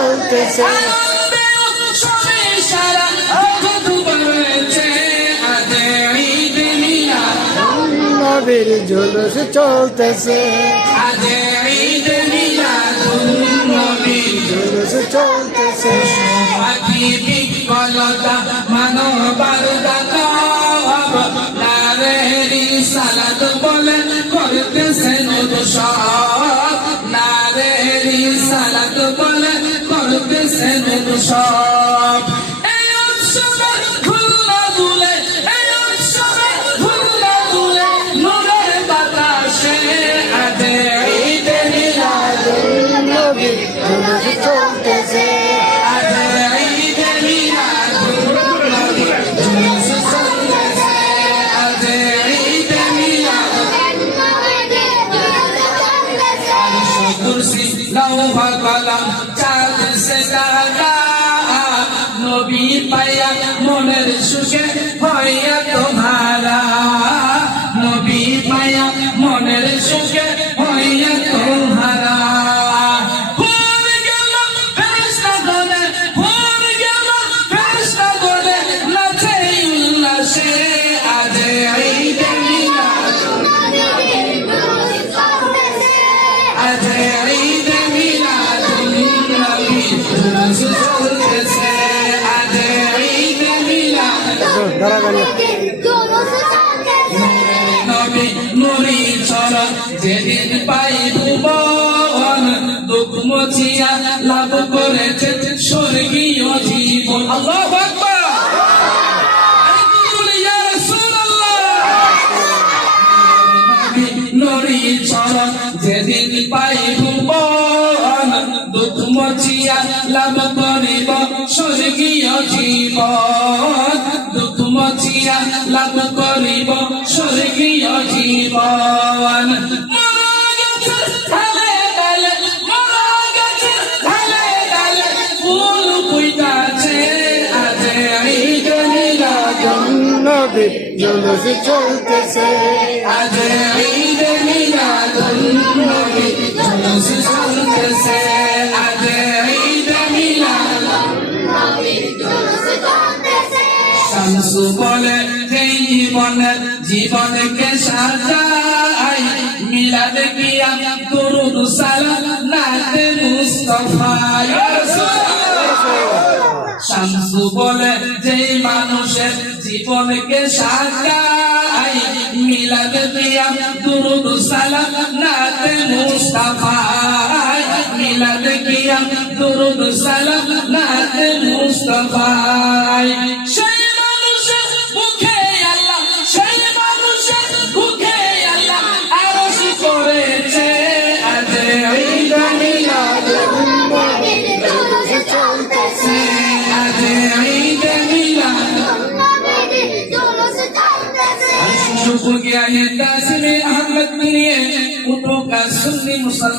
চলতেছে নবীর জুলুস চলতেছে জুলুস চলতেছে মানবার সালাদ বলে করতেছেন সব নারের সালাদ বলে করতেছেন সব এই উৎসবে ফুল্লা দুলে এই উৎসবে ফুল্লা দুলে নূরের বাতাসে আদে ঈদে মিলাদুন নবীর জুলুস চলতেছে আদে ঈদে মিলাদুন নবীর জুলুস চলতেছে আদে ঈদে কুরসি লৌহ কলম চাঁদ সিতারা নবী পায়া মনের সুখে হইয়া তোমারা নবী পায়া মনের সুখে হইয়া তোমারা ভোর গেল ফেরেশতা গলে ভোর গেল ফেরেশতা গলে নাচে উল্লাসে আজে ঈদে মিলাদ আজে ঈদে মিলাদুন নবী জুলুস চলতেছে আজে ঈদে মিলাদ নবী নুরি চরণ যেদিন পাই ভুবন দুঃখ মুছিয়া লাভ করেছে স্বর্গীয় জীবন আল্লাহু আকবার ইয়া রাসূলুল্লাহ নবী নুরি চরণ যেদিন পাই ভুবন দুঃখ মুছিয়া লাভ করিব স্বর্গীয় জীবন দুঃখ মুছিয়া লাভ করিব স্বর্গীয় জীবন মরা গেছে ঢালে ঢালে মরা গেছে ঢালে ঢালে ফুল ফুইতাছে আজে ঈদে মিলাদুন নবীর জুলুস চলতেছে আজে ঈদে মিলাদুন নবী জুলুস চলতেছে আজে ঈদে মিলাদুন শামসু বলে যেই জীবনকে সাজাই মিলাদ কিয়া দুরুদ সালাম নাতে মুস্তাফা ইয়া রাসূলুল্লাহ শামসু বলে যেই মানুষের জীবনকে সাজাই মিলাদ কিয়া দুরুদ সালাম নাতে মুস্তাফা মিলাদ কিয়া দুরুদ সালাম নাতে মুস্তাফা সেই মানুষের মুখে আল্লাহ সেই মানুষের মুখে আল্লাহ আরশ করেছে আজে ঈদে মিলাদুন নবীর জুলুস চলতেছে আজে ঈদে মিলাদুন शुक्र किया ये तासीर अहमद के लिए उठो का सुन्नी मुसलमान